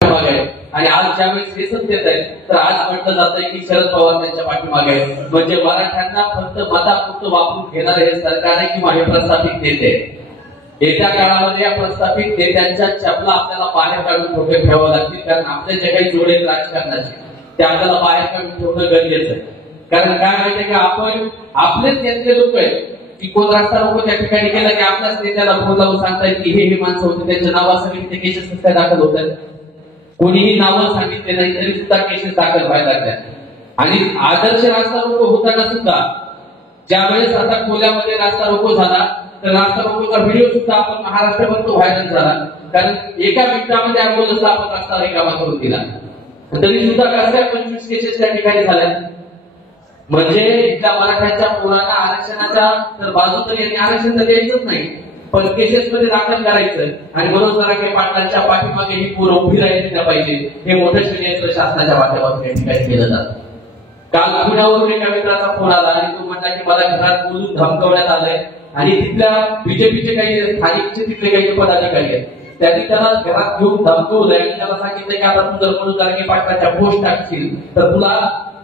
पाठीमागे आहे. आणि आज ज्यावेळेस हे सत्तेत आहे तर आज म्हटलं जातंय की शरद पवार त्यांच्या पाठीमागे आहे. म्हणजे मराठ्यांना फक्त मतापुरतं वापरून घेणारे हे सरकार आहे किंवा हे प्रस्थापित नेते. येत्या काळामध्ये या प्रस्थापित नेत्यांच्या चपला आपल्याला बाहेर काढून ठोके ठेवावं लागतील. कारण आपले जे काही जोडे राजकारणाचे ते आपल्याला बाहेर काढून ठेवणं गरजेचं आहे. कारण काय माहितीये का, आपण आपलेच नेते लोक आहेत की कोण रस्ता रोको त्या ठिकाणी केला की आपल्याच नेत्याला फोन लावून सांगतायत की हे माणसं होते, त्यांच्या नावासहित ते केसेस काय दाखल होत आहेत. कोणीही नावं सांगितले नाही तरी सुद्धा केसेस दाखल व्हायला लागतात. आणि आदर्श रास्ता रोको होताना सुद्धा ज्यावेळेस आता खोल्यामध्ये रास्ता रोको झाला तर रास्ता रोकोचा व्हिडिओ सुद्धा आपण महाराष्ट्रभर तो व्हायरल झाला. कारण एका मिनिटामध्ये अँब्युलन्सला आपण रस्ता रिकामा करून दिला. तरी सुद्धा कसल्या 25 केसेस त्या ठिकाणी झाल्या. म्हणजे इथल्या मराठ्यांच्या पोरांना आरक्षणाच्या तर बाजू तर यांनी आरक्षण तर द्यायचंच नाही, पण केसेस मध्ये दाखल करायचं आणि मनोज जरांगे पाटलांच्या पाठीमागे ही पोरं उभी राहिली पाहिजे हे मोठं षडयंत्र शासनाच्या माध्यमातून या ठिकाणी केलं जातं. काल पुण्यावरून एका मित्राचा फोन आला आणि तो म्हणला की मला घरात बोलून धमकवण्यात आलंय आणि तिथल्या बीजेपीचे काही स्थानिकचे तिथले काही पदाधिकारी आहेत त्यांनी त्याला घरात घेऊन धमकवलंय आणि त्याला सांगितलं की आता तू जर मनोज जरांगे पाटलांच्या पोस्ट टाकशील तर तुला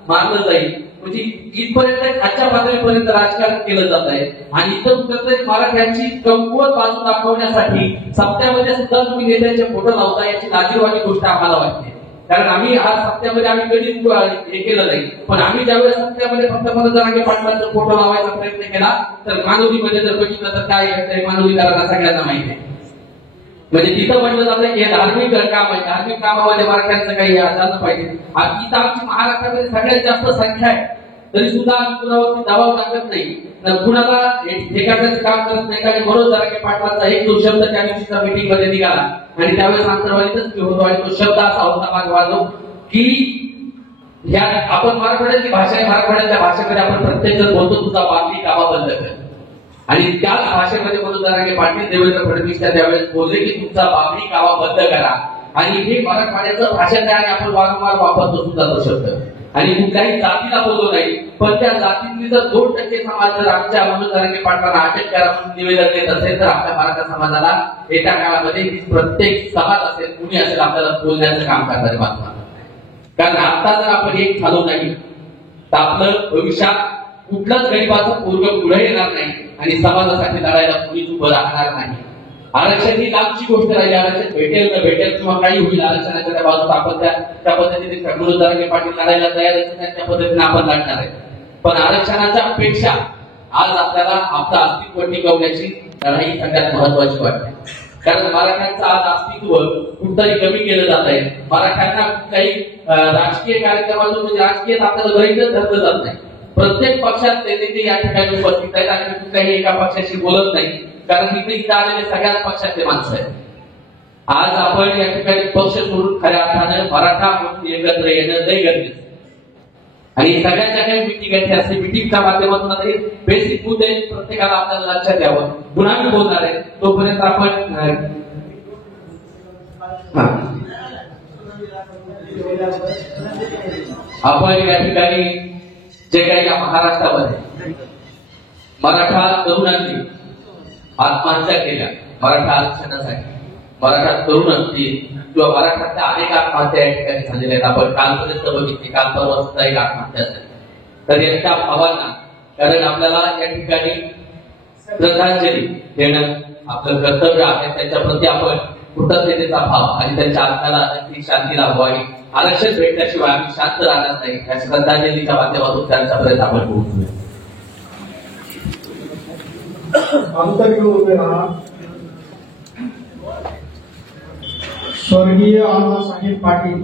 मारलं जाईल. म्हणजे इथपर्यंत खालच्या पातळीपर्यंत राजकारण केलं जात आहे. आणि इथं कुठेतरी मराठ्यांची कमकुवत बाजू दाखवण्यासाठी सप्त्यामध्ये सुद्धा तुम्ही नेत्यांचे फोटो लावता याची लाजीरवाणी गोष्ट आम्हाला वाटते. कारण आम्ही आज सप्त्यामध्ये आम्ही कधीच हे केलं नाही, पण आम्ही ज्यावेळेस सप्त्यामध्ये फक्त मनोज जरांगे पाटलांचा फोटो लावायचा प्रयत्न केला तर मानवलीमध्ये जर बघितलं तर काय घडतंय मानवलीकरांना सगळ्यांना माहिती आहे. म्हणजे तिथं म्हटलं जातं की हे धार्मिक काम आहे, धार्मिक कामामध्ये मराठ्यांचं काही झालं पाहिजे. इथं आमची महाराष्ट्रामध्ये सगळ्यात जास्त संख्या आहे तरी सुद्धा आम्ही कुणावरती दबाव टाकत नाही, कुणाला एखाद्याचं काम करत नाही. कारण मनोज जरांगे पाटलांचा एक दोन शब्द त्या दिवशीच्या मीटिंग मध्ये निघाला आणि त्यावेळेस आंतरवाडीतच होतो आणि तो शब्द असा होता मागवालो की ह्या आपण मराठवाड्याची भाषा आहे, मराठवाड्याच्या भाषेमध्ये आपण प्रत्येक जण बोलतो तुझा बापली कामा बंद कर. आणि त्याच भाषेमध्ये मनोज जरांगे पाटील देवेंद्र फडणवीस त्यावेळेस बोलले की तुमचा बाबरी कामा बंद करा. आणि हे मराठवाड्याचं भाषण आहे आणि आपण वारंवार वापरतो सुद्धा तो शब्द. आणि कुठल्याही जातीला बोललो नाही, पण त्या जातीतली जर 2% समाज जर आमच्या मनोज जरांगे पाटलांना अटक करा म्हणून निवेदन देत असेल तर आपल्या मराठा समाजाला येत्या काळामध्ये प्रत्येक समाज असेल कुणी असेल आपल्याला बोलण्याचं काम करणारे बातम्या. कारण आता जर आपण एक झालो नाही तर आपलं भविष्यात कुठलाच गरीबाचं पोरग पुढे येणार नाही आणि समाजासाठी लढायला कुणीच उभं राहणार नाही. आरक्षण ही लांबची गोष्ट राहिली. आरक्षण भेटेल न भेटेल किंवा काही होईल आरक्षणाच्या त्या बाजूत आपण त्या पद्धतीने मनोज जरांगे पाटील लढायला तयार आहे, त्या पद्धतीने आपण लढणार आहे. पण आरक्षणाच्या अपेक्षा आज आपल्याला आपलं अस्तित्व टिकवण्याची लढाई सगळ्यात महत्वाची वाटते. कारण मराठ्यांचं आज अस्तित्व कुठतरी कमी केलं जात आहे. मराठ्यांना काही राजकीय कार्यक्रमातून म्हणजे राजकीय आपल्याला गृहीतच धरलं जात नाही. प्रत्येक पक्षात ते नेते या ठिकाणी उपस्थित आहेत आणि कुठल्याही एका पक्षाशी बोलत नाही, कारण इथे आलेले सगळ्याच पक्षाचे माणसं आहेत. आज आपण या ठिकाणी पक्ष सोडून खऱ्या अर्थानं मराठा म्हणून एकत्र येणं लय गरजेचं. आणि सगळ्यांच्या काही मिटिंग आहे असते, मिटिंगच्या माध्यमातून आता बेसिक मुद्दे प्रत्येकाला आपल्याला लक्षात द्यावं. पुन्हा मी बोलणार आहे तोपर्यंत आपण या ठिकाणी जे काही या महाराष्ट्रामध्ये मराठा तरुणांनी आत्महत्या केल्या मराठा आरक्षणासाठी, मराठा तरुण असतील किंवा मराठातल्या अनेक आत्महत्या या ठिकाणी झालेल्या आहेत. आपण कालपर्यंत बघितली, काल परवा सुद्धा एक आत्महत्या झाली. तर यांच्या भावांना कारण आपल्याला या ठिकाणी श्रद्धांजली देणं आपलं कर्तव्य आहे. त्यांच्याप्रती आपण कृतज्ञतेचा भाव आणि त्यांच्या आत्म्याला नक्की शांती लाभवावी. आरक्षण भेटल्याशिवाय आम्ही शांत राहणार नाही. या श्रद्धांजलीच्या माध्यमातून त्यांच्यापर्यंत आपण पोहोचूया. स्वर्गीय अण्णासाहेब पाटील